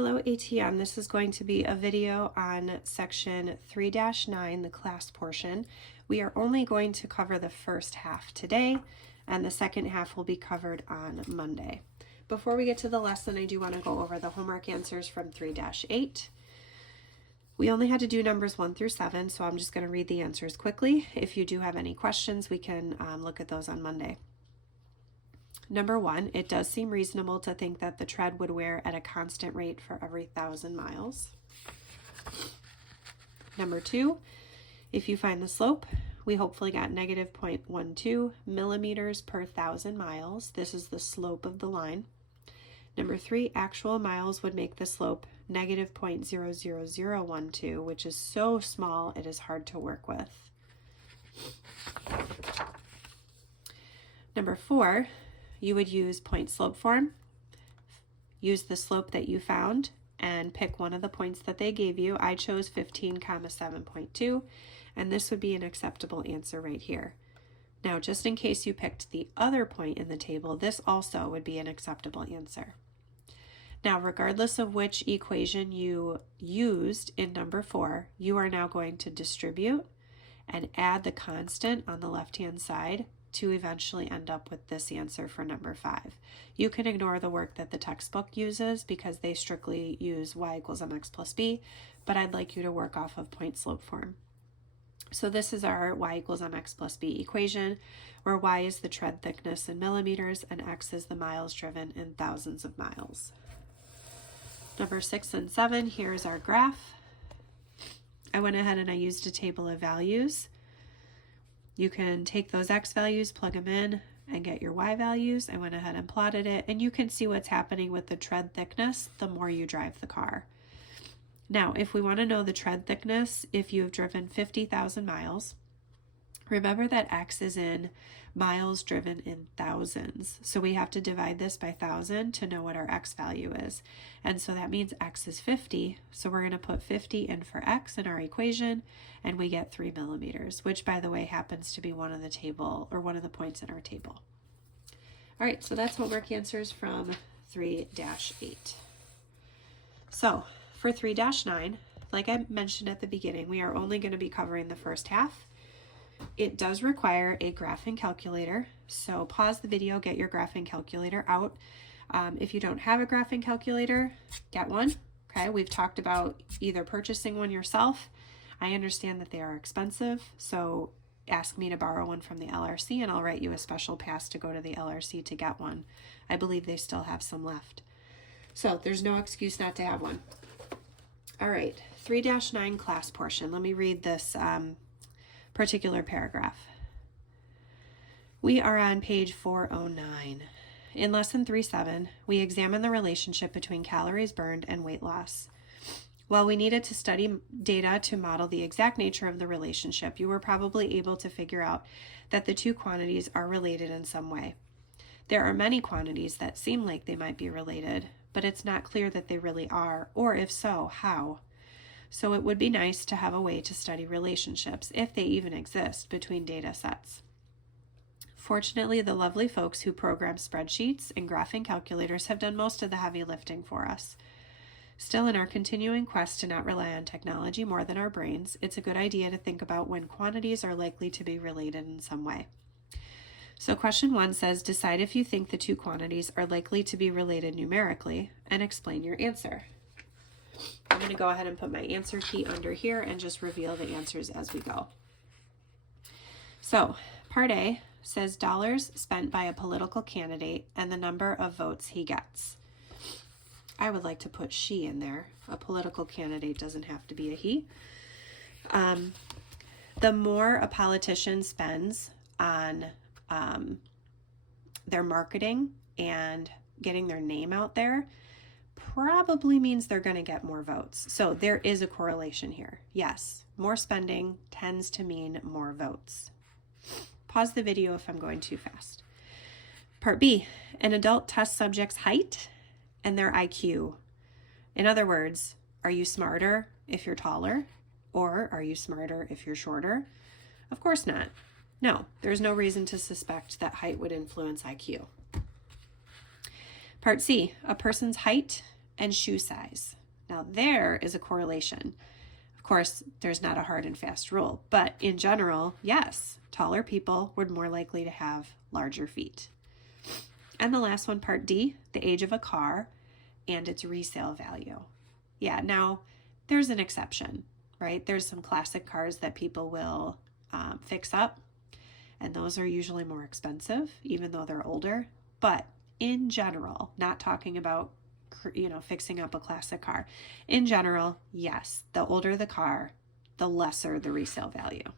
Hello ATM, this is going to be a video on section 3-9, the class portion. We are only going to cover the first half today, and the second half will be covered on Monday. Before we get to the lesson, I do want to go over the homework answers from 3-8. We only had to do numbers 1 through 7, so I'm just going to read the answers quickly. If you do have any questions, we can look at those on Monday. Number 1, it does seem reasonable to think that the tread would wear at a constant rate for every 1,000 miles. Number 2, if you find the slope, we hopefully got negative 0.12 millimeters per 1,000 miles. This is the slope of the line. Number 3, actual miles would make the slope negative 0.00012, which is so small it is hard to work with. Number 4, you would use point slope form, use the slope that you found, and pick one of the points that they gave you. I chose 15,7.2, and this would be an acceptable answer right here. Now, just in case you picked the other point in the table, this also would be an acceptable answer. Now, regardless of which equation you used in number 4, you are now going to distribute and add the constant on the left-hand side to eventually end up with this answer for number 5. You can ignore the work that the textbook uses because they strictly use y equals mx plus b, but I'd like you to work off of point slope form. So this is our y equals mx plus b equation, where y is the tread thickness in millimeters and x is the miles driven in thousands of miles. Number 6 and 7, here's our graph. I went ahead and I used a table of values. You can take those x values, plug them in, and get your y values. I went ahead and plotted it, and you can see what's happening with the tread thickness the more you drive the car. Now, if we want to know the tread thickness, if you have driven 50,000 miles, remember that x is in miles driven in thousands. So we have to divide this by 1,000 to know what our x value is. And so that means x is 50. So we're going to put 50 in for x in our equation, and we get 3 millimeters, which by the way happens to be one of the points in our table. All right, so that's homework answers from 3-8. So for 3-9, like I mentioned at the beginning, we are only going to be covering the first half. It does require a graphing calculator, so pause the video, get your graphing calculator out. If you don't have a graphing calculator, get one. Okay, we've talked about either purchasing one yourself. I understand that they are expensive, so ask me to borrow one from the LRC and I'll write you a special pass to go to the LRC to get one. I believe they still have some left. So there's no excuse not to have one. All right, 3-9 class portion. Let me read this particular paragraph. We are on page 409. In lesson 3-7, we examine the relationship between calories burned and weight loss. While we needed to study data to model the exact nature of the relationship, you were probably able to figure out that the two quantities are related in some way. There are many quantities that seem like they might be related, but it's not clear that they really are, or if so, how. So it would be nice to have a way to study relationships, if they even exist, between data sets. Fortunately, the lovely folks who program spreadsheets and graphing calculators have done most of the heavy lifting for us. Still, in our continuing quest to not rely on technology more than our brains, it's a good idea to think about when quantities are likely to be related in some way. So question 1 says, decide if you think the two quantities are likely to be related numerically and explain your answer. I'm going to go ahead and put my answer key under here and just reveal the answers as we go. So part A says dollars spent by a political candidate and the number of votes he gets. I would like to put she in there. A political candidate doesn't have to be a he. The more a politician spends on their marketing and getting their name out there, probably means they're going to get more votes. So there is a correlation here. Yes, more spending tends to mean more votes. Pause the video if I'm going too fast. Part B, an adult tests subjects' height and their IQ. In other words, are you smarter if you're taller, or are you smarter if you're shorter? Of course not. No, there's no reason to suspect that height would influence IQ. Part C, a person's height and shoe size. Now there is a correlation. Of course, there's not a hard and fast rule, but in general, yes, taller people were more likely to have larger feet. And the last one, part D, the age of a car and its resale value. Yeah, now there's an exception, right? There's some classic cars that people will fix up, and those are usually more expensive, even though they're older. But in general, not talking about fixing up a classic car. In general, yes, the older the car, the lesser the resale value.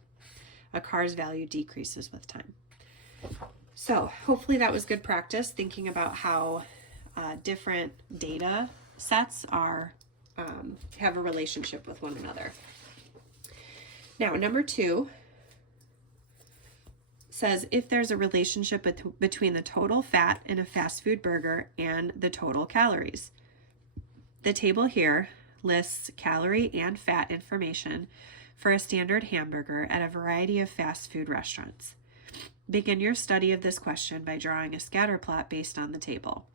A car's value decreases with time. So hopefully that was good practice, thinking about how different data sets are have a relationship with one another. Now, number 2 says if there's a relationship between the total fat in a fast food burger and the total calories. The table here lists calorie and fat information for a standard hamburger at a variety of fast food restaurants. Begin your study of this question by drawing a scatter plot based on the table.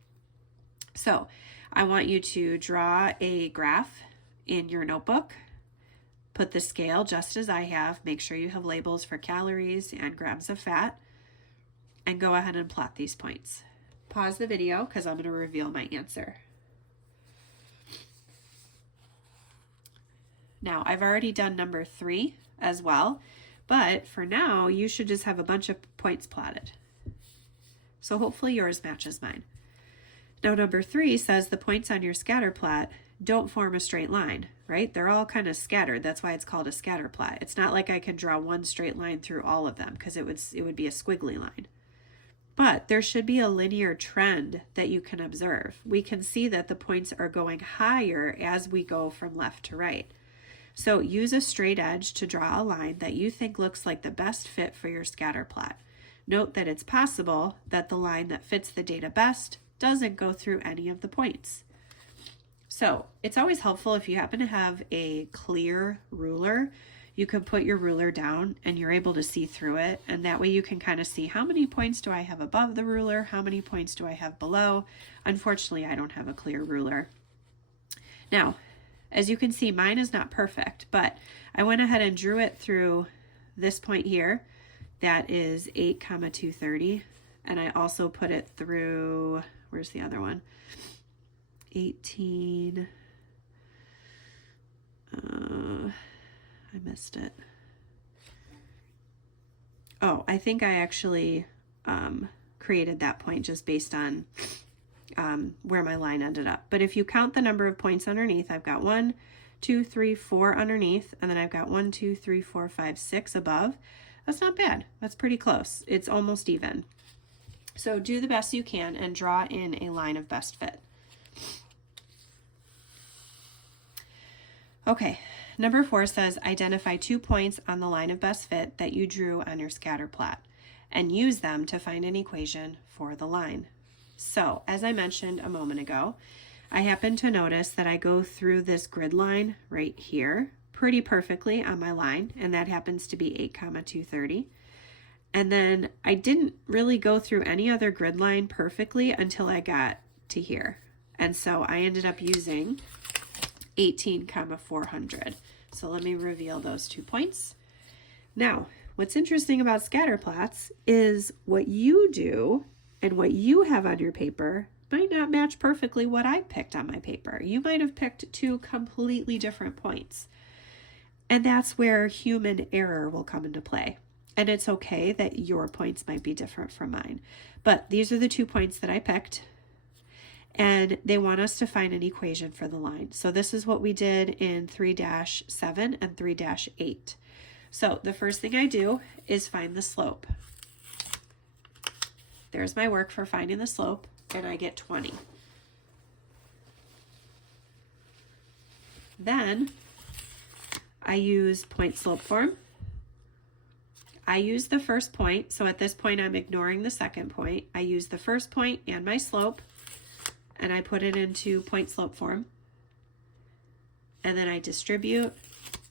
So I want you to draw a graph in your notebook. Put the scale just as I have. Make sure you have labels for calories and grams of fat. And go ahead and plot these points. Pause the video because I'm going to reveal my answer. Now, I've already done number 3 as well. But for now, you should just have a bunch of points plotted. So hopefully yours matches mine. Now, number 3 says the points on your scatter plot don't form a straight line, right? They're all kind of scattered. That's why it's called a scatter plot. It's not like I can draw one straight line through all of them because it would be a squiggly line. But there should be a linear trend that you can observe. We can see that the points are going higher as we go from left to right. So use a straight edge to draw a line that you think looks like the best fit for your scatter plot. Note that it's possible that the line that fits the data best doesn't go through any of the points. So it's always helpful if you happen to have a clear ruler, you can put your ruler down and you're able to see through it. And that way you can kind of see how many points do I have above the ruler? How many points do I have below? Unfortunately, I don't have a clear ruler. Now, as you can see, mine is not perfect, but I went ahead and drew it through this point here. That is 8,230. And I also put it through, where's the other one? 18. I missed it. Oh, I think I actually created that point just based on where my line ended up. But if you count the number of points underneath, I've got 1, 2, 3, 4 underneath, and then I've got 1, 2, 3, 4, 5, 6 above. That's not bad. That's pretty close. It's almost even. So do the best you can and draw in a line of best fit. Okay, number 4 says identify 2 points on the line of best fit that you drew on your scatter plot and use them to find an equation for the line. So, as I mentioned a moment ago, I happen to notice that I go through this grid line right here pretty perfectly on my line, and that happens to be 8,230. And then I didn't really go through any other grid line perfectly until I got to here. And so I ended up using 18,400. So let me reveal those 2 points. Now, what's interesting about scatter plots is what you do and what you have on your paper might not match perfectly what I picked on my paper. You might have picked 2 completely different points. And that's where human error will come into play. And it's okay that your points might be different from mine. But these are the 2 points that I picked. And they want us to find an equation for the line. So this is what we did in 3-7 and 3-8. So the first thing I do is find the slope. There's my work for finding the slope, and I get 20. Then I use point slope form. I use the first point, so at this point I'm ignoring the second point. I use the first point and my slope, and I put it into point slope form. And then I distribute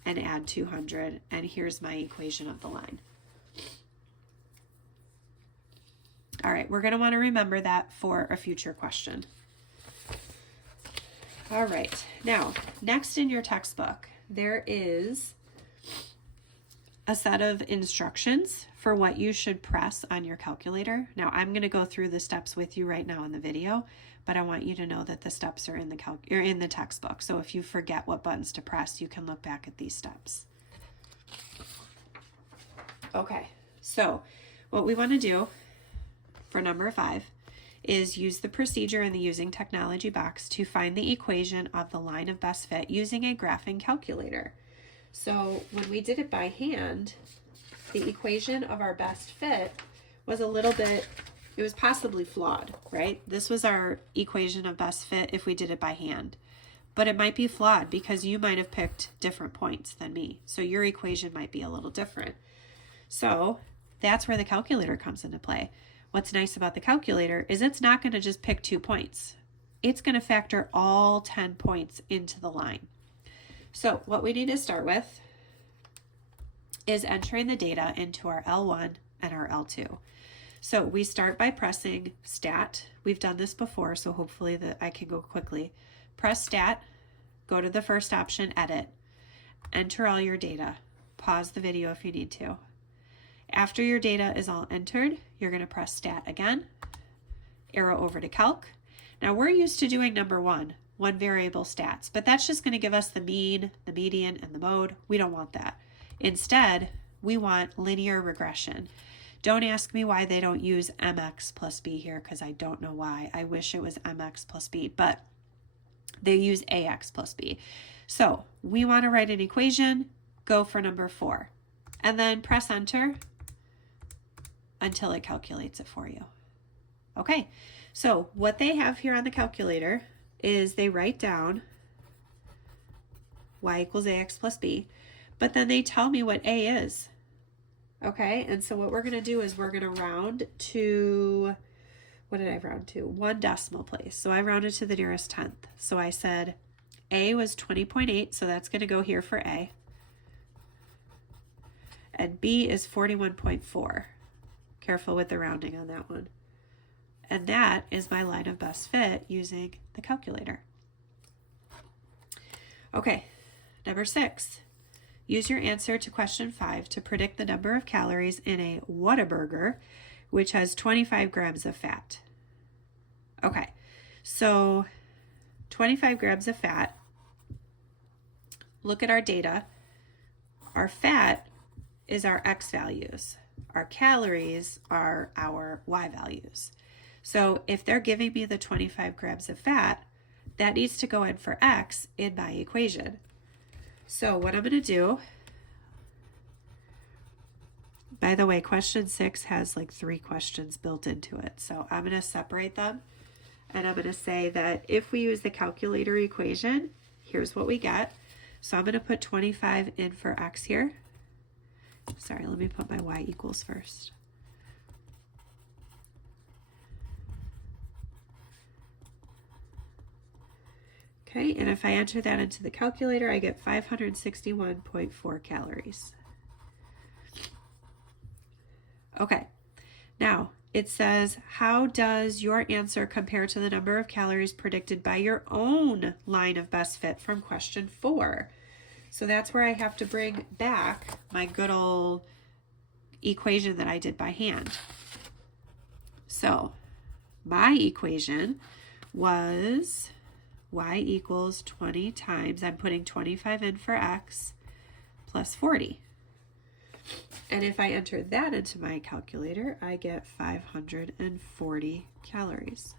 and add 200, and here's my equation of the line. All right, we're going to want to remember that for a future question. All right, now, next in your textbook, there is a set of instructions for what you should press on your calculator. Now, I'm going to go through the steps with you right now in the video, but I want you to know that the steps are in the textbook. So if you forget what buttons to press, you can look back at these steps. Okay, so what we want to do for number 5 is use the procedure in the using technology box to find the equation of the line of best fit using a graphing calculator. So when we did it by hand, the equation of our best fit was a little bit, it was possibly flawed, right? This was our equation of best fit if we did it by hand. But it might be flawed because you might have picked different points than me. So your equation might be a little different. So that's where the calculator comes into play. What's nice about the calculator is it's not going to just pick 2 points. It's going to factor all 10 points into the line. So what we need to start with is entering the data into our L1 and our L2. So we start by pressing stat. We've done this before, so hopefully that I can go quickly. Press stat, go to the first option, edit, enter all your data. Pause the video if you need to. After your data is all entered, you're going to press stat again, arrow over to calc. Now we're used to doing number 1 variable stats, but that's just going to give us the mean, the median, and the mode. We don't want that. Instead, we want linear regression. Don't ask me why they don't use mx plus b here, because I don't know why. I wish it was mx plus b, but they use ax plus b. So we want to write an equation, go for number 4, and then press enter until it calculates it for you. Okay, so what they have here on the calculator is they write down y equals ax plus b, but then they tell me what a is. Okay, and so what we're going to do is we're going to round to, what did I round to? 1 decimal place. So I rounded to the nearest tenth. So I said a was 20.8, so that's going to go here for a. And b is 41.4. Careful with the rounding on that one. And that is my line of best fit using the calculator. Okay, number 6. Use your answer to question 5 to predict the number of calories in a Whataburger, which has 25 grams of fat. Okay, so 25 grams of fat. Look at our data. Our fat is our X values. Our calories are our Y values. So if they're giving me the 25 grams of fat, that needs to go in for X in my equation. So what I'm going to do, by the way, question 6 has like 3 questions built into it. So I'm going to separate them, and I'm going to say that if we use the calculator equation, here's what we get. So I'm going to put 25 in for X here. Sorry, let me put my Y equals first. Okay, and if I enter that into the calculator, I get 561.4 calories. Okay, now it says, how does your answer compare to the number of calories predicted by your own line of best fit from question 4? So that's where I have to bring back my good old equation that I did by hand. So my equation was y equals 20 times, I'm putting 25 in for X, plus 40. And if I enter that into my calculator, I get 540 calories.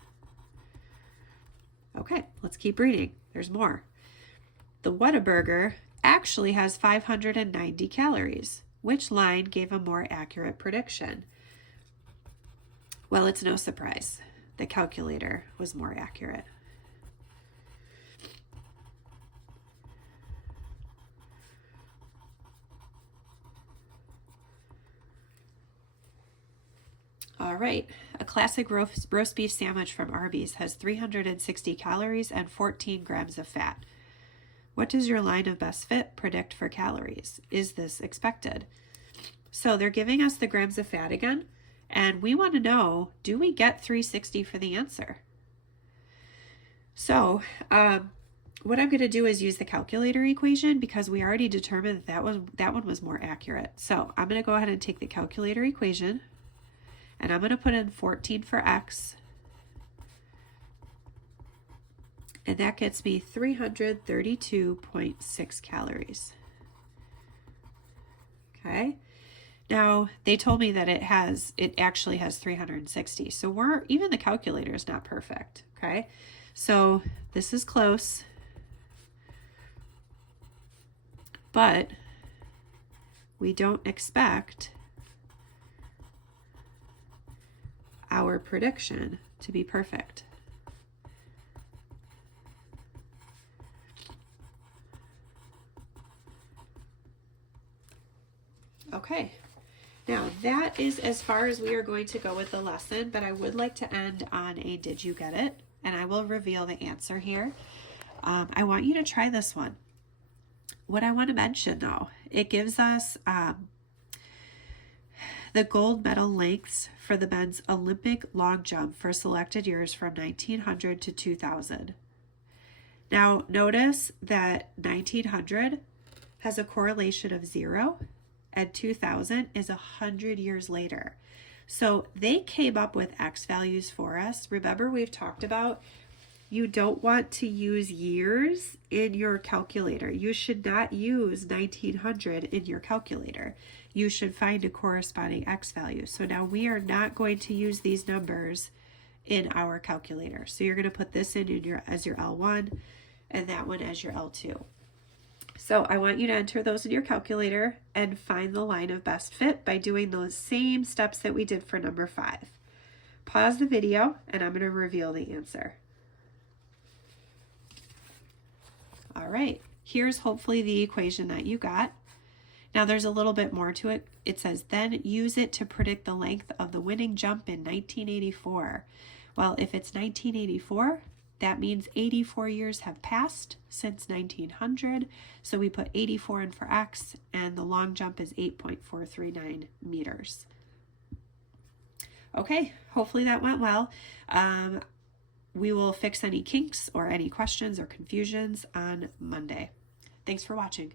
Okay, let's keep reading. There's more. The Whataburger actually has 590 calories. Which line gave a more accurate prediction? Well, it's no surprise. The calculator was more accurate. All right, a classic roast beef sandwich from Arby's has 360 calories and 14 grams of fat. What does your line of best fit predict for calories? Is this expected? So they're giving us the grams of fat again, and we want to know, do we get 360 for the answer? So what I'm going to do is use the calculator equation because we already determined that one was more accurate. So I'm going to go ahead and take the calculator equation, and I'm going to put in 14 for x, and that gets me 332.6 calories. Okay. Now they told me that it actually has 360. So even the calculator is not perfect. Okay. So this is close, but we don't expect our prediction to be perfect. Okay, now that is as far as we are going to go with the lesson, but I would like to end on a did you get it? And I will reveal the answer here. I want you to try this one. What I want to mention though, it gives us the gold medal lengths for the men's Olympic long jump for selected years from 1900 to 2000. Now notice that 1900 has a correlation of 0 and 2000 is 100 years later. So they came up with X values for us. Remember, we've talked about you don't want to use years in your calculator. You should not use 1900 in your calculator. You should find a corresponding X value. So now we are not going to use these numbers in our calculator. So you're going to put this in as your L1 and that one as your L2. So I want you to enter those in your calculator and find the line of best fit by doing those same steps that we did for number 5. Pause the video and I'm going to reveal the answer. All right, here's hopefully the equation that you got. Now there's a little bit more to it. It says, then use it to predict the length of the winning jump in 1984. Well, if it's 1984, that means 84 years have passed since 1900. So we put 84 in for X, and the long jump is 8.439 meters. Okay, hopefully that went well. We will fix any kinks or any questions or confusions on Monday. Thanks for watching.